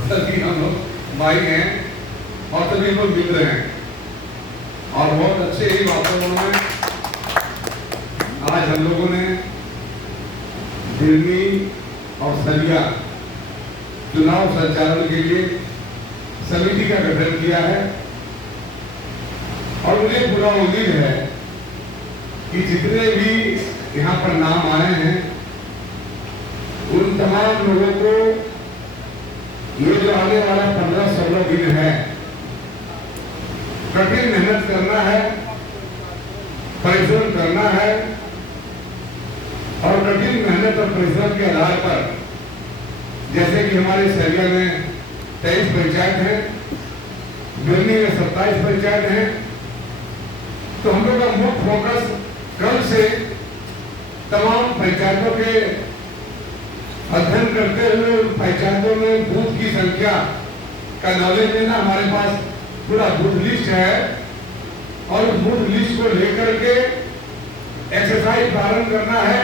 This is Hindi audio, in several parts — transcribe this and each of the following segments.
सभी हम लोग भाई हैं और सभी लोग मित्र हैं और बहुत अच्छे ही वातावरण में आज हम लोगों ने दिल्ली और सरिया चुनाव संचालन के लिए समिति का गठन किया है और मुझे पूरा उम्मीद है कि जितने भी यहाँ पर नाम आए हैं उन तमाम लोगों को ये जो आने वाला 15-16 दिन है कठिन मेहनत करना है, परिश्रम करना है और कठिन मेहनत और परिश्रम के आधार पर जैसे कि हमारे सरिया में 23 पंचायत हैं, बिरनी में 27 पंचायत हैं, तो हम लोग का मुख्य फोकस कल से तमाम पंचायतों के अध्ययन करते हुए उन पंचायतों में बूथ की संख्या का नॉलेज लेना। हमारे पास पूरा बूथ लिस्ट है और उस बूथ लिस्ट को लेकर के एक्सरसाइज प्रारंभ करना है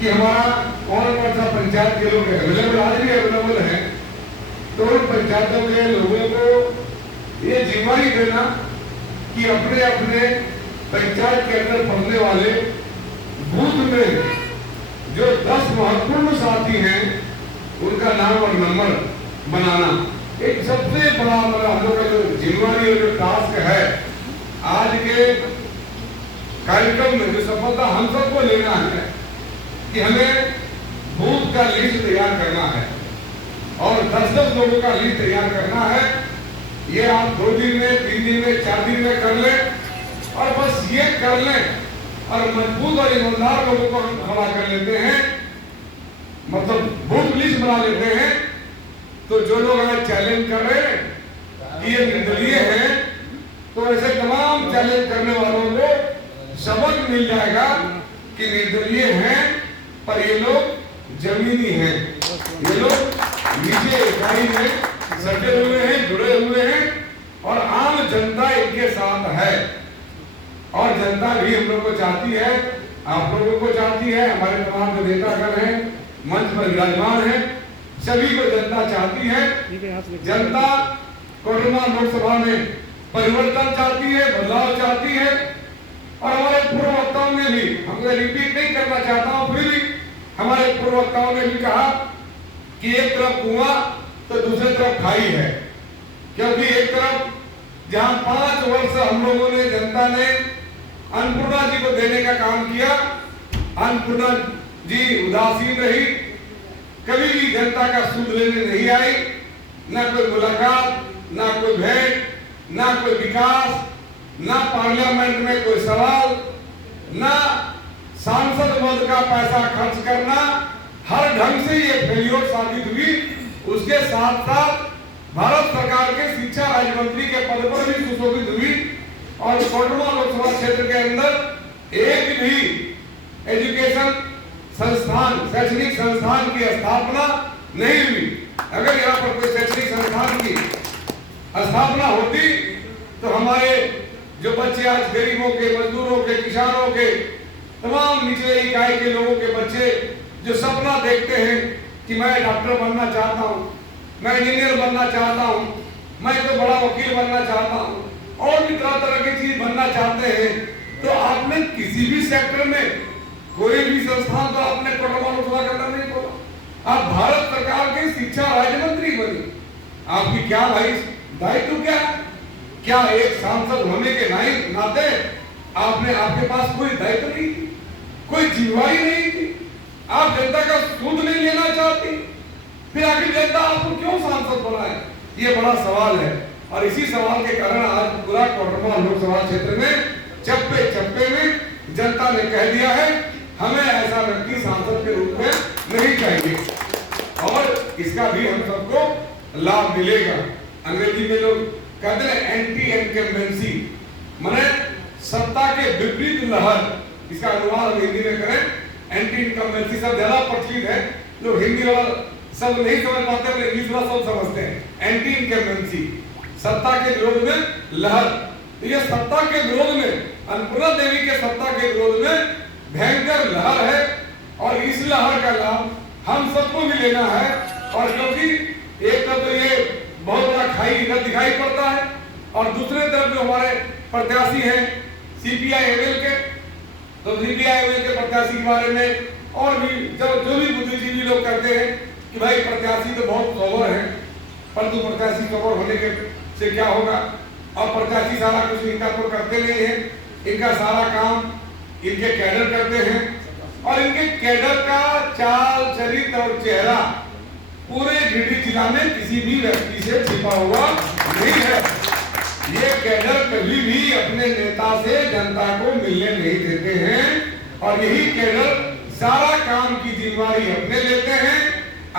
कि हमारा कौन सा पंचायत के लोग अवेलेबल आज भी अवेलेबल है, तो उन पंचायतों के लोगों को ये जिम्मेदारी देना कि अपने अपने पंचायत के अंदर पढ़ने वाले बूथ में जो 10 महत्वपूर्ण साथी हैं उनका नाम और नंबर बनाना एक सबसे बड़ा हम लोग का जो जिम्मेदारी और जो टास्क है आज के कार्यक्रम में, जो सफलता हम सबको लेना है कि हमें बूथ का लिस्ट तैयार करना है और 10-10 लोगों का लिस्ट तैयार करना है। ये आप 2 दिन में, 3 दिन में, 4 दिन में कर ले और बस ये कर ले और मजबूत और ईमानदार लोगों को हम खड़ा कर लेते हैं, मतलब बूथ लिस्ट बना लेते हैं। तो जो लोग हमें चैलेंज कर रहे हैं कि ये निर्दलीय हैं, तो ऐसे तमाम चैलेंज करने वालों को सबक मिल जाएगा कि निर्दलीय हैं पर ये लोग जमीनी हैं, ये लोग नीचे इकाई में सटे हुए हैं, जुड़े हुए हैं और आम जनता इनके साथ है और जनता भी हम लोग को चाहती है, आप लोगों को चाहती है, हमारे तमाम जो नेतागण हैं मंच पर विराजमान हैं, सभी को जनता चाहती है। जनता कोडरमा लोकसभा में परिवर्तन चाहती है, बदलाव चाहती है और हमारे पूर्व वक्ताओं ने भी, हमको रिपीट नहीं करना चाहता हूं, फिर भी हमारे पूर्व वक्ताओं ने भी कहा कि एक तरफ कुआं तो दूसरी तरफ खाई है, क्योंकि एक तरफ जहां 5 वर्ष हम लोगों ने, जनता ने अन्नपूर्णा जी को देने का काम किया, अन्नपूर्णा जी उदासीन रही, कभी भी जनता का सुध लेने नहीं आई, ना कोई मुलाकात, ना कोई भेंट, ना कोई विकास, ना पार्लियामेंट में कोई सवाल, ना सांसद पद का पैसा खर्च करना, हर ढंग से ये फेलियर साबित हुई। उसके साथ साथ भारत सरकार के शिक्षा राज्य मंत्री के पद पर भी सुशोभित हुई और कोडरमा लोकसभा क्षेत्र के अंदर एक भी एजुकेशन संस्थान, शैक्षणिक संस्थान की स्थापना नहीं हुई। अगर यहाँ पर कोई शैक्षणिक संस्थान की स्थापना होती तो हमारे जो बच्चे आज गरीबों के, मजदूरों के, किसानों के, तमाम निचले इकाई के लोगों के बच्चे जो सपना देखते हैं कि मैं डॉक्टर बनना चाहता हूँ, मैं इंजीनियर बनना चाहता हूँ, मैं तो बड़ा वकील बनना चाहता हूँ और भी तरह तरह की चीज बनना चाहते हैं, तो आपने किसी भी सेक्टर में कोई भी संस्थान तो आपने कोडरमा लोकसभा के अंदर नहीं खोला। आप भारत सरकार के शिक्षा राज्य मंत्री बनी, आपकी क्या भाई दायित्व क्या है? क्या एक सांसद होने के नाते आपने, आपके पास कोई दायित्व नहीं थी, कोई जिम्मेवारी नहीं थी, आप जनता का सुध नहीं लेना चाहती, फिर आखिर जनता आपको क्यों सांसद बनाए? ये बड़ा सवाल है और इसी सवाल के कारण आज पूरा कोडरमा लोकसभा क्षेत्र में चप्पे चप्पे में जनता ने कह दिया है हमें ऐसा व्यक्ति सांसद के रूप में नहीं चाहिए और इसका भी हम सबको लाभ मिलेगा। अंग्रेजी में लोग कहते हैं एंटी इनकम्बेंसी, माने सत्ता के विपरीत लहर, इसका अनुवाद हम हिंदी में करें एंटी इनकम्बेंसी शब्द ज्यादा प्रचलित है, लोग हिंदी वाला सब नहीं समझ पाते, अपने इंग्लिश वाला सब समझते हैं। एंटी इनकम्बेंसी सत्ता के विरोध में लहर, तो ये सत्ता के विरोध में, अन्नपूर्णा देवी के सत्ता के विरोध में भयंकर लहर है और इस लहर का लाभ हम सबको भी लेना है। और क्योंकि एक तरफ और दूसरे तरफ जो हमारे प्रत्याशी हैं CPI-ML के, तो CPI-ML के प्रत्याशी के बारे में और भी जो भी बुद्धिजीवी लोग कहते हैं कि भाई प्रत्याशी तो बहुत सोबर है, परंतु प्रत्याशी सोबर होने के से क्या होगा, और प्रत्याशी सारा कुछ इनका तो करते नहीं है, इनका सारा काम इनके कैडर करते हैं और इनके कैडर का चाल चरित्र और चेहरा पूरे गिरिडीह जिला में किसी भी व्यक्ति से छिपा हुआ नहीं है। ये कैडर कभी भी अपने नेता से जनता को मिलने नहीं देते हैं और यही कैडर सारा काम की जिम्मेदारी अपने लेते हैं,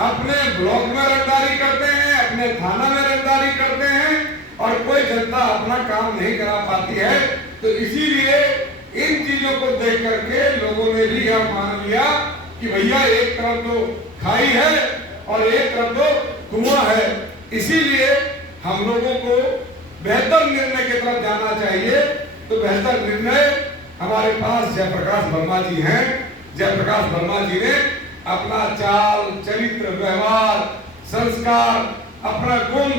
अपने ब्लॉक में रंगदारी करते हैं, अपने थाना में रंगदारी करते हैं और कोई जनता अपना काम नहीं करा पाती है। तो इसीलिए इन चीजों को देख करके लोगों ने भी यह मान लिया कि भैया एक तरफ तो खाई है और एक तरफ तो कुआं है, इसीलिए हम लोगों को बेहतर निर्णय की तरफ जाना चाहिए। तो बेहतर निर्णय हमारे पास जयप्रकाश वर्मा जी हैं। जयप्रकाश वर्मा जी ने अपना चाल चरित्र व्यवहार संस्कार अपना गुण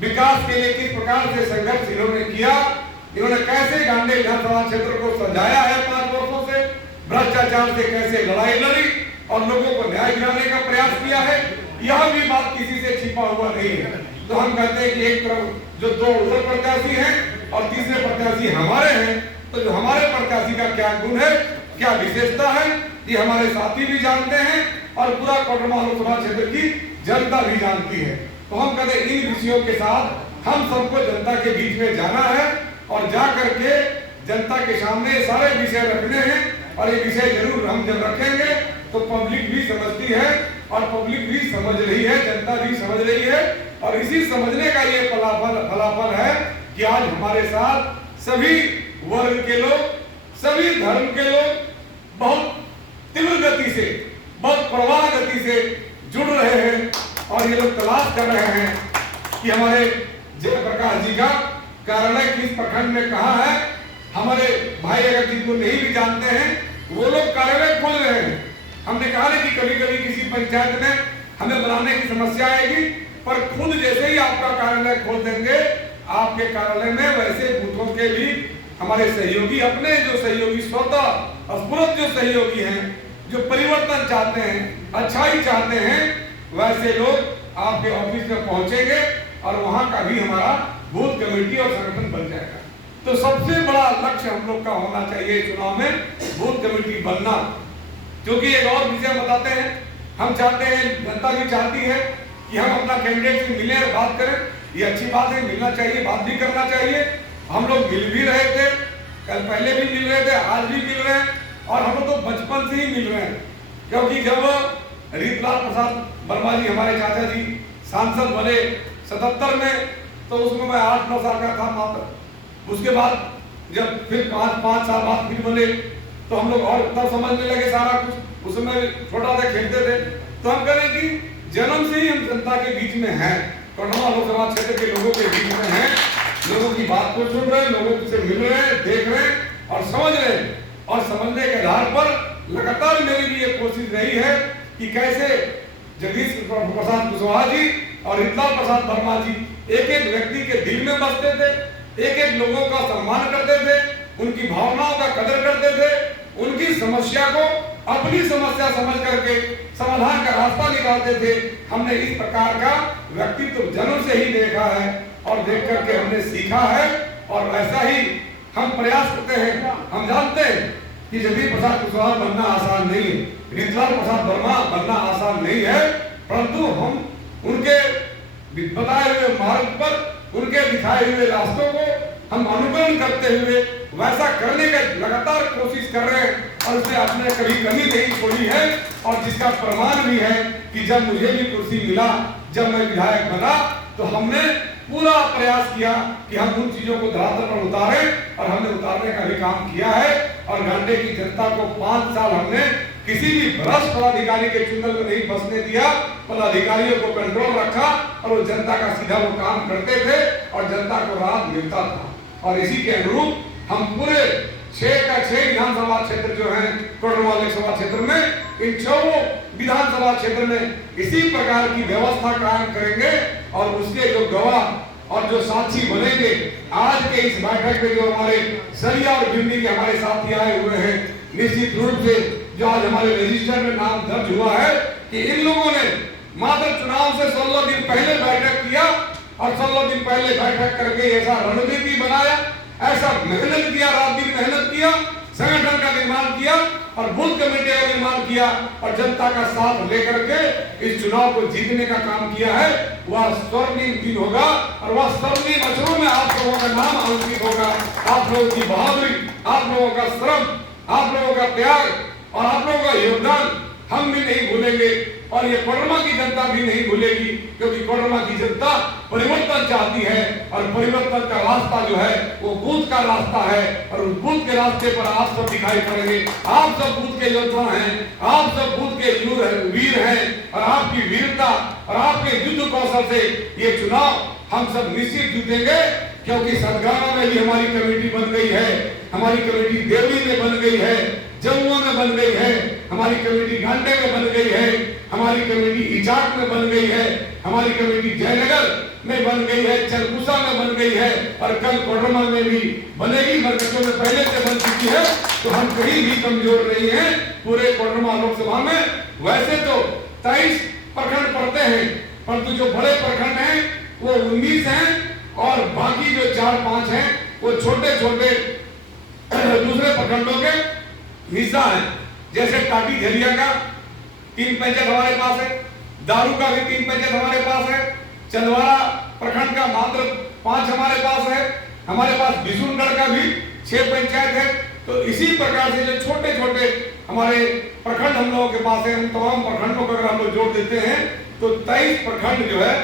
विकास के लिए किस प्रकार से संघर्ष इन्होंने किया, इन्होंने कैसे गांधी विधानसभा क्षेत्र को सजाया है 5 वर्षों से, भ्रष्टाचार से कैसे लड़ाई लड़ी और लोगों को न्याय दिलाने का प्रयास किया है, यह भी बात किसी से छिपा हुआ नहीं है। तो हम कहते हैं कि एक तरफ जो 2 उधर प्रत्याशी हैं और तीसरे प्रत्याशी हमारे हैं, तो जो हमारे प्रत्याशी का क्या गुण है, क्या विशेषता है, ये हमारे साथी भी जानते हैं और पूरा कोडरमा लोकसभा क्षेत्र की जनता भी जानती है। तो हम कहते हैं इन विषयों के साथ हम सबको जनता के बीच में जाना है और जा करके जनता के सामने सारे विषय रखने हैं और ये विषय जरूर हम जब रखेंगे तो पब्लिक भी समझती है और पब्लिक भी समझ रही है, जनता भी समझ रही है और इसी समझने का ये फलाफल है कि आज हमारे साथ सभी वर्ग के लोग, सभी धर्म के लोग बहुत तीव्र गति से, बहुत प्रवाह गति से जुड़ रहे हैं और ये लोग तलाश कर रहे हैं कि हमारे जयप्रकाश जी का कार्यालय किस प्रखंड में कहाँ है। हमारे भाई अगर जिनको नहीं भी जानते हैं वो लोग कार्यालय खोल रहे हैं। हमने कहा ना कि कभी कभी किसी पंचायत में हमें बनाने की समस्या आएगी, पर खुद जैसे ही आपका कार्यालय खोल देंगे आपके कार्यालय में वैसे बूथों के भी हमारे सहयोगी, अपने जो सहयोगी स्वतः स्फूर्त जो सहयोगी हैं, जो परिवर्तन चाहते हैं, अच्छाई चाहते हैं, वैसे लोग आपके ऑफिस में पहुंचेंगे और वहां का भी हमारा बूथ कमेटी और संगठन बन जाएगा। तो सबसे बड़ा लक्ष्य हम लोग का होना चाहिए चुनाव में बूथ कमेटी बनना। क्योंकि एक और विषय बताते हैं, हम चाहते हैं, जनता भी चाहती है कि हम अपना कैंडिडेट से मिलें और बात करें। ये अच्छी बात है, मिलना चाहिए, बात भी करना चाहिए। हम लोग मिल भी रहे थे, कल पहले भी मिल रहे थे, आज भी मिल रहे हैं और हम लोग तो बचपन से ही मिल रहे हैं। क्योंकि जब रीतलाल प्रसाद वर्मा जी हमारे चाचा जी सांसद बने 77 में, तो उसमें मैं 8-9 साल का था मात्र। उसके बाद जब फिर 5 साल बाद फिर बने तो हम लोग और तब समझने लगे सारा कुछ। उस समय छोटा सा खेलते थे। तो हम कह रहे हैं कि जन्म से ही हम जनता के बीच में हैं, कोडरमा लोकसभा क्षेत्र के लोगों के बीच में हैं, लोगों की बात को सुन रहे हैं, लोगों से मिल रहे हैं, देख रहे हैं और समझ रहे हैं। और समझने के आधार पर लगातार मेरी भी ये कोशिश रही है कि कैसे जगदीश प्रसाद कुशवाहा जी और रीतलाल प्रसाद वर्मा जी एक एक व्यक्ति के दिल में बसते थे, एक एक लोगों का सम्मान करते थे, उनकी भावनाओं का कदर करते थे, उनकी समस्या को अपनी समस्या समझ करके समाधान का रास्ता निकालते थे। हमने इस प्रकार का व्यक्तित्व जन्म से ही देखा है और देख करके हमने सीखा है और वैसा ही हम प्रयास करते हैं। हम जानते हैं कि जगदीश प्रसाद कुशवाहा बनना आसान नहीं है, रीतलाल प्रसाद वर्मा बनना आसान नहीं है, परंतु हम उनके बताए हुए मार्ग पर, उनके दिखाए हुए रास्तों को हम अनुकरण करते हुए वैसा करने का लगातार कोशिश कर रहे हैं और उसने अपने कभी कमी नहीं छोड़ी है। और जिसका प्रमाण भी है कि जब मुझे भी कुर्सी मिला, जब मैं विधायक बना, तो हमने पूरा प्रयास किया कि हम उन चीजों को धरातल पर उतारें और हमने उतारने का भी काम किया है। और घंटे की जनता को 5 साल हमने किसी भी भ्रष्ट पदाधिकारी के चुंगल में नहीं फंसने दिया, पदाधिकारियों को कंट्रोल रखा और वो जनता का सीधा वो काम करते थे और जनता को राहत मिलता था। और इसी के अनुरूप हम पूरे 6 का 6 विधानसभा क्षेत्र जो है कोडरमा लोकसभा क्षेत्र में, इन 6 विधानसभा क्षेत्र में इसी प्रकार की व्यवस्था कायम करेंगे और उसके जो गवाह और जो साक्षी बनेंगे आज के इस बैठक में, जो हमारे सरिया और भिंडी के हमारे साथी आए हुए हैं, निश्चित रूप से जो आज हमारे रजिस्टर में नाम दर्ज हुआ है कि इन लोगों ने मात्र चुनाव से 16 दिन पहले बैठक किया और 16 दिन पहले बैठक करके ऐसा रणनीति बनाया, ऐसा मेहनत किया, रात दिन मेहनत किया, संगठन का निर्माण किया और बूथ कमेटी का निर्माण किया और जनता का साथ लेकर के इस चुनाव को जीतने का काम किया है। वह स्वर्णिम दिन होगा और वह स्वर्णिम अक्षरों में आप लोगों का नाम अंकित होगा। आप लोगों की बहादुरी, आप लोगों का श्रम, आप लोगों का त्याग और आप लोगों का योगदान हम भी नहीं भूलेंगे और ये कोडरमा की जनता भी नहीं भूलेगी, क्योंकि कोडरमा की जनता परिवर्तन चाहती है और परिवर्तन का रास्ता जो है वो बूथ का रास्ता है और उस बूथ के रास्ते पर आप सब दिखाई पड़ेंगे। आप सब बूथ के योद्धा हैं, आप सब बूथ के वीर हैं और आपकी वीरता और आपके युद्ध कौशल से ये चुनाव हम सब निश्चित जीतेंगे, क्योंकि सदगामा में भी हमारी कमेटी बन गई है, हमारी कमेटी देवली में बन गई है, जमुआ में बन गई है, हमारी कमेटी घंटे में बन गई है, हमारी कमेटी इचाक में बन गई है, हमारी कमेटी जयनगर में बन गई है, चरकुसा में बन गई है और कल कोडरमा में भी बनेगी। मरकजों में पहले से बन चुकी है, तो हम कहीं भी कमजोर नहीं है पूरे कोडरमा लोकसभा में। वैसे तो 23 प्रखंड पड़ते हैं, परंतु जो बड़े प्रखंड हैं वो 19 हैं और बाकी जो 4-5 हैं वो छोटे छोटे दूसरे प्रखंडों के हिस्सा है। जैसे टाटी झरिया का 3 पंचायत हमारे पास है, दारू का भी 3 पंचायत हमारे पास है, चंदवाड़ा प्रखंड का मात्र 5 हमारे पास है, हमारे पास बिशुनगढ़ का भी 6 पंचायत है। तो इसी प्रकार से जो छोटे छोटे हमारे प्रखंड हम लोगों के पास है, उन तमाम प्रखंडों को अगर हम लोग जोड़ देते हैं तो 23 प्रखंड जो है